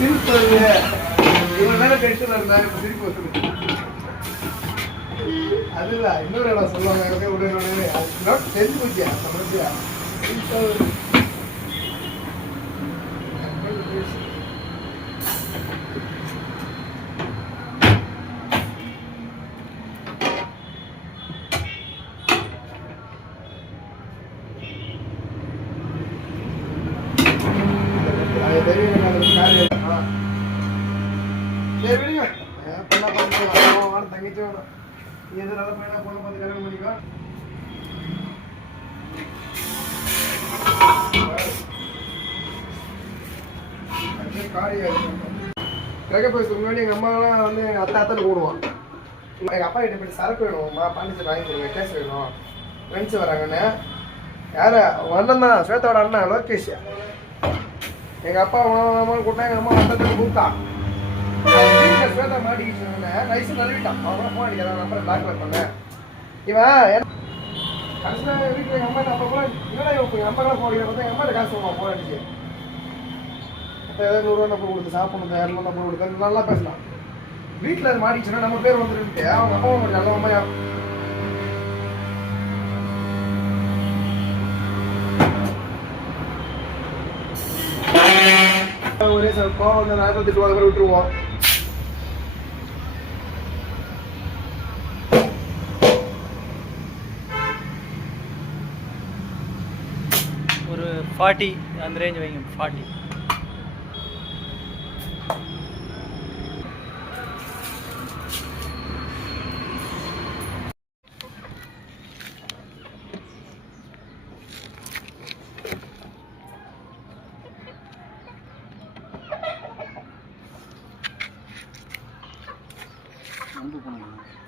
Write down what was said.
சிரிப்பு வருது. இவ்வளவு நேரம் கழிச்சு நான் இருந்தாங்க இப்ப சிரிப்பு வருது. அதுல இன்னொரு இடம் சொல்லுவாங்க உடனே அது தெரிஞ்சு போச்சியா நம்மளுக்கு தங்கச்சி வேணும் எது நல்ல பையனா பொண்ணு பார்த்து கல்யாணம் பண்ணிக்கோ. முன்னாடி எங்க அம்மாலாம் வந்து எங்க அத்தாத்தன்னு கூடுவான். எங்க அப்பா கிட்ட போய் சரக்கு வேணும்மா பாண்டிச்சேரி வாங்கி கொடுங்க கேஸ் வேணும் ஃப்ரெண்ட்ஸ் வராங்கன்னு. யார அண்ணன் தான் ஸ்வேதாவோட அண்ணன் லோகேஷ். எங்க அப்பா மாமான்னு கூட்டா எங்க அம்மா அத்தத்தை கூப்பிட்டான். வீட்டில் ஸ்வேதா மாட்டிக்கிச்சு நைஸு நழுவிட்டான். அவன் ஃபோன் அடிக்கிறான் நம்பரை பிளாக்மெயில் பண்ணேன். இவன் கடைசியில் வீட்டில் எங்கள் அம்மா அப்போ கூட என்னடா எங்கள் அம்மாக்கெல்லாம் ஃபோன் அடிக்கிற பார்த்தா எங்கள் அம்மாட்ட காசு வாங்க ஃபோன் அடிச்சு அப்போ ஏதாவது 100 ரூபா நம்பர் கொடுத்து சாப்பிடணும் 200 நம்பர் கொடுத்து நல்லா பேசலாம். வீட்டில் அது மாட்டிச்சுன்னா நம்ம பேர் வந்துருந்துட்டு அவங்க அப்பா கொஞ்சம் நல்ல அம்மையா ஒரே கோவம் வந்து நாயத்தில் திட்டு மாதிரி விட்டுருவோம். ஒரு 40 அந்த ரேஞ்ச் வைங்க 40. அம்பு பண்ணுங்க.